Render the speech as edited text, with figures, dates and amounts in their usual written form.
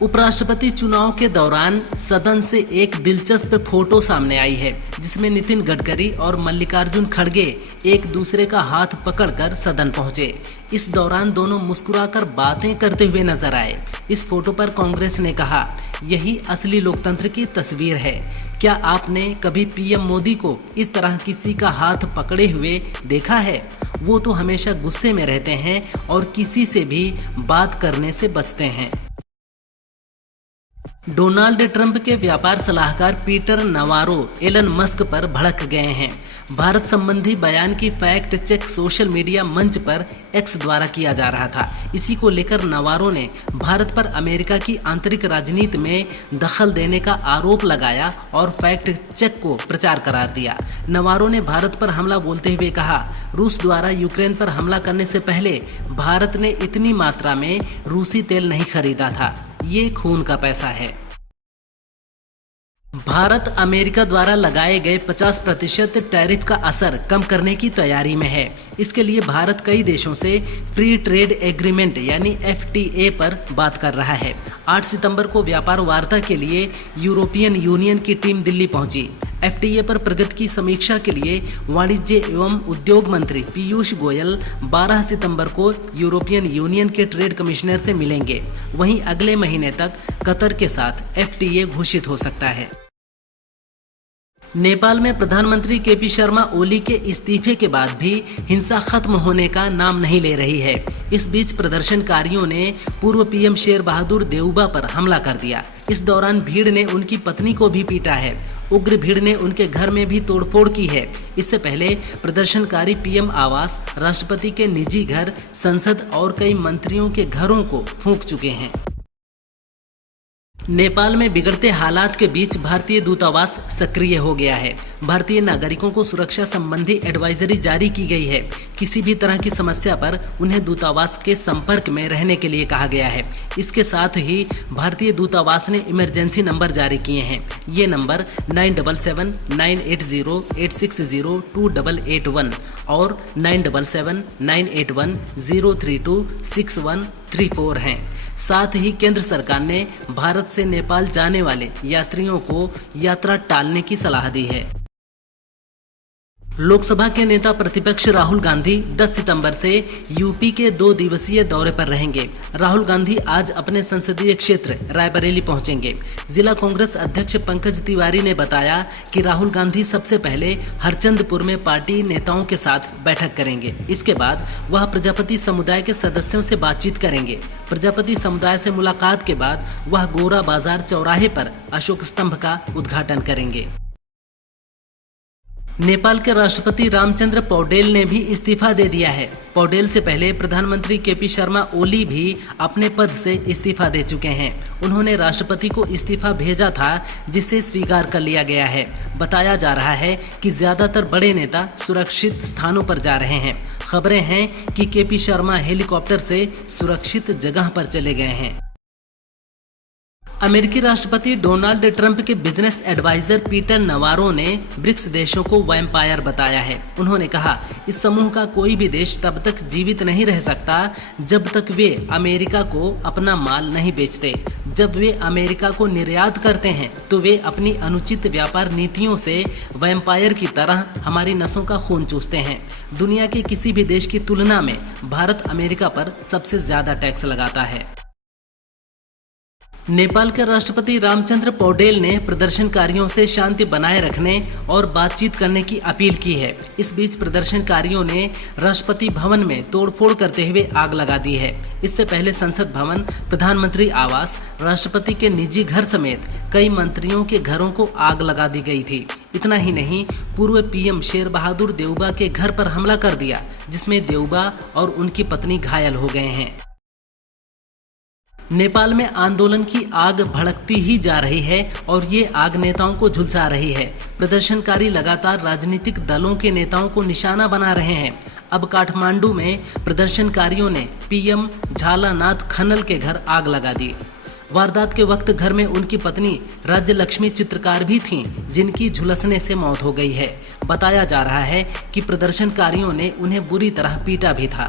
उपराष्ट्रपति चुनाव के दौरान सदन से एक दिलचस्प फोटो सामने आई है, जिसमें नितिन गडकरी और मल्लिकार्जुन खड़गे एक दूसरे का हाथ पकड़कर सदन पहुंचे। इस दौरान दोनों मुस्कुराकर बातें करते हुए नजर आए। इस फोटो पर कांग्रेस ने कहा, यही असली लोकतंत्र की तस्वीर है। क्या आपने कभी पीएम मोदी को इस तरह किसी का हाथ पकड़े हुए देखा है? वो तो हमेशा गुस्से में रहते हैं और किसी से भी बात करने से बचते हैं। डोनाल्ड ट्रंप के व्यापार सलाहकार पीटर नवारो एलन मस्क पर भड़क गए हैं। भारत संबंधी बयान की फैक्ट चेक सोशल मीडिया मंच पर एक्स द्वारा किया जा रहा था। इसी को लेकर नवारो ने भारत पर अमेरिका की आंतरिक राजनीति में दखल देने का आरोप लगाया और फैक्ट चेक को प्रचार करार दिया। नवारो ने भारत पर हमला बोलते हुए कहा, रूस द्वारा यूक्रेन पर हमला करने से पहले भारत ने इतनी मात्रा में रूसी तेल नहीं खरीदा था। ये खून का पैसा है। भारत अमेरिका द्वारा लगाए गए 50% टैरिफ का असर कम करने की तैयारी में है। इसके लिए भारत कई देशों से फ्री ट्रेड एग्रीमेंट यानी FTA पर बात कर रहा है। 8 सितंबर को व्यापार वार्ता के लिए यूरोपियन यूनियन की टीम दिल्ली पहुंची। FTA पर प्रगति की समीक्षा के लिए वाणिज्य एवं उद्योग मंत्री पीयूष गोयल 12 सितंबर को यूरोपियन यूनियन के ट्रेड कमिश्नर से मिलेंगे। वहीं अगले महीने तक कतर के साथ FTA घोषित हो सकता है। नेपाल में प्रधानमंत्री KP शर्मा ओली के इस्तीफे के बाद भी हिंसा खत्म होने का नाम नहीं ले रही है। इस बीच प्रदर्शनकारियों ने पूर्व PM शेर बहादुर देउबा पर हमला कर दिया। इस दौरान भीड़ ने उनकी पत्नी को भी पीटा है। उग्र भीड़ ने उनके घर में भी तोड़फोड़ की है। इससे पहले प्रदर्शनकारी PM आवास, राष्ट्रपति के निजी घर, संसद और कई मंत्रियों के घरों को फूंक चुके हैं। नेपाल में बिगड़ते हालात के बीच भारतीय दूतावास सक्रिय हो गया है। भारतीय नागरिकों को सुरक्षा संबंधी एडवाइजरी जारी की गई है। किसी भी तरह की समस्या पर उन्हें दूतावास के संपर्क में रहने के लिए कहा गया है। इसके साथ ही भारतीय दूतावास ने इमरजेंसी नंबर जारी किए हैं। ये नंबर 977980860281 और 977981032613 हैं। साथ ही केंद्र सरकार ने भारत से नेपाल जाने वाले यात्रियों को यात्रा टालने की सलाह दी है। लोकसभा के नेता प्रतिपक्ष राहुल गांधी 10 सितंबर से यूपी के 2 दिवसीय दौरे पर रहेंगे। राहुल गांधी आज अपने संसदीय क्षेत्र रायबरेली पहुंचेंगे। जिला कांग्रेस अध्यक्ष पंकज तिवारी ने बताया कि राहुल गांधी सबसे पहले हरचंदपुर में पार्टी नेताओं के साथ बैठक करेंगे। इसके बाद वह प्रजापति समुदाय के सदस्यों से बातचीत करेंगे। प्रजापति समुदाय से मुलाकात के बाद वह गोरा बाजार चौराहे पर अशोक स्तंभ का उद्घाटन करेंगे। नेपाल के राष्ट्रपति रामचंद्र पौडेल ने भी इस्तीफा दे दिया है। पौडेल से पहले प्रधानमंत्री KP शर्मा ओली भी अपने पद से इस्तीफा दे चुके हैं। उन्होंने राष्ट्रपति को इस्तीफा भेजा था, जिसे स्वीकार कर लिया गया है। बताया जा रहा है कि ज्यादातर बड़े नेता सुरक्षित स्थानों पर जा रहे हैं। खबरें हैं कि KP शर्मा हेलीकॉप्टर से सुरक्षित जगह पर चले गए हैं। अमेरिकी राष्ट्रपति डोनाल्ड ट्रंप के बिजनेस एडवाइजर पीटर नवारो ने ब्रिक्स देशों को वैम्पायर बताया है। उन्होंने कहा, इस समूह का कोई भी देश तब तक जीवित नहीं रह सकता जब तक वे अमेरिका को अपना माल नहीं बेचते। जब वे अमेरिका को निर्यात करते हैं तो वे अपनी अनुचित व्यापार नीतियों से वैम्पायर की तरह हमारी नसों का खून चूसते हैं। दुनिया के किसी भी देश की तुलना में भारत अमेरिका पर सबसे ज्यादा टैक्स लगाता है। नेपाल के राष्ट्रपति रामचंद्र पौडेल ने प्रदर्शनकारियों से शांति बनाए रखने और बातचीत करने की अपील की है। इस बीच प्रदर्शनकारियों ने राष्ट्रपति भवन में तोड़फोड़ करते हुए आग लगा दी है। इससे पहले संसद भवन, प्रधानमंत्री आवास, राष्ट्रपति के निजी घर समेत कई मंत्रियों के घरों को आग लगा दी गई थी। इतना ही नहीं, पूर्व PM शेर बहादुर देउबा के घर पर हमला कर दिया, जिसमें देउबा और उनकी पत्नी घायल हो गए हैं। नेपाल में आंदोलन की आग भड़कती ही जा रही है और ये आग नेताओं को झुलसा रही है। प्रदर्शनकारी लगातार राजनीतिक दलों के नेताओं को निशाना बना रहे हैं। अब काठमांडू में प्रदर्शनकारियों ने PM झालानाथ खनल के घर आग लगा दी। वारदात के वक्त घर में उनकी पत्नी राज्य लक्ष्मी चित्रकार भी थीं, जिनकी झुलसने से मौत हो गई है। बताया जा रहा है कि प्रदर्शनकारियों ने उन्हें बुरी तरह पीटा भी था।